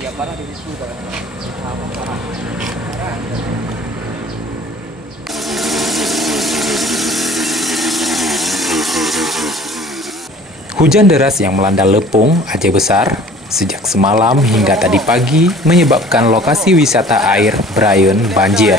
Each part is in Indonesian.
ya parah di situ parah. Hujan deras yang melanda Lepung, Aceh Besar, sejak semalam hingga tadi pagi menyebabkan lokasi wisata air Brayun banjir.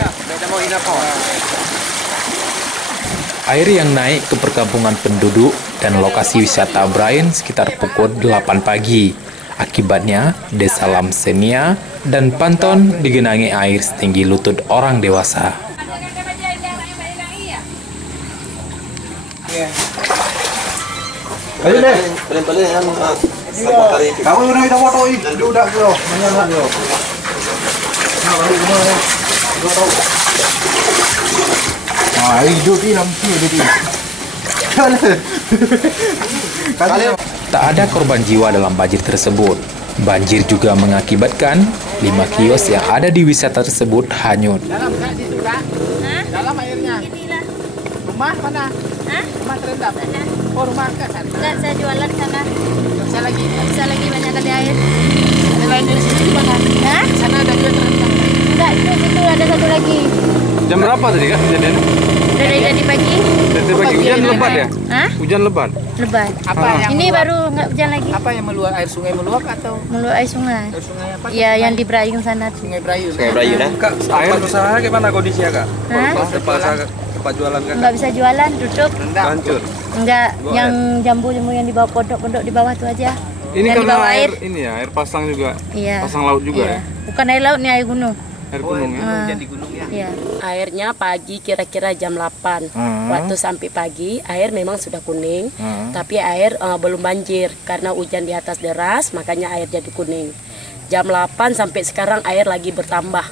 Air yang naik ke perkampungan penduduk dan lokasi wisata Brayun sekitar pukul 8 pagi. Akibatnya, Desa Lamsenia dan Panton digenangi air setinggi lutut orang dewasa. Ayo deh. Paling-paling yang sama kali. Kamu udah kita foto ini. Udah bro. Mana bro? Ah, hidup di lampu jadi. Tak ada korban jiwa dalam banjir tersebut. Banjir juga mengakibatkan 5 kios yang ada di wisata tersebut hanyut. Dalam kan situ Kak? Dalam airnya. Inilah. Rumah mana? Hah? Rumah terendam. Sana. Oh, rumah Kak sana. Enggak, saya jualan sana. Bisa lagi. Bisa lagi banyak kali air. Ada lain dari sini di mana? Hah? Sana ada juga terendam. Enggak, itu situ ada satu lagi. Jam berapa tadi Kak kejadiannya? Dari tadi pagi. Dari pagi hujan lebat ya? Hah? Hujan lebat. Lebat. Apa yang Ini meluap? baru nggak hujan lagi. Apa yang meluap? Air sungai meluap atau Meluap air sungai. air sungai apa? Iya, yang di Brayung sana. Sungai Brayun. Sungai Brayun ya. Kak, air usaha gimana kondisinya Kak? Hah? Tempat jualan Kak? Nggak bisa jualan, tutup. Rendam. Hancur. Enggak, Bawa yang jambu-jambu yang di bawah pondok-pondok di bawah tuh aja. Ini yang di karena bawah air ini ya, air pasang juga. Iya. Pasang laut juga Iya. ya? Bukan air laut nih, air gunung. Air gunung ya? Hujan di gunung ya. Iya. Airnya pagi kira-kira jam 8. Waktu sampai pagi air memang sudah kuning, tapi air belum banjir karena hujan di atas deras, makanya air jadi kuning. Jam 8 sampai sekarang air lagi bertambah.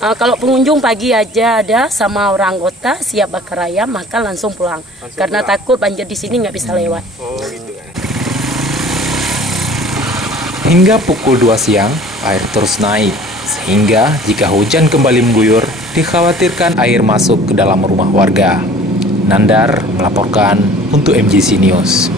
Kalau pengunjung pagi aja ada sama orang anggota siap bakar ayam, maka langsung pulang. Karena takut banjir di sini nggak bisa lewat. Hingga pukul 2 siang, air terus naik. Sehingga jika hujan kembali mengguyur, dikhawatirkan air masuk ke dalam rumah warga. Nandar melaporkan untuk MJC News.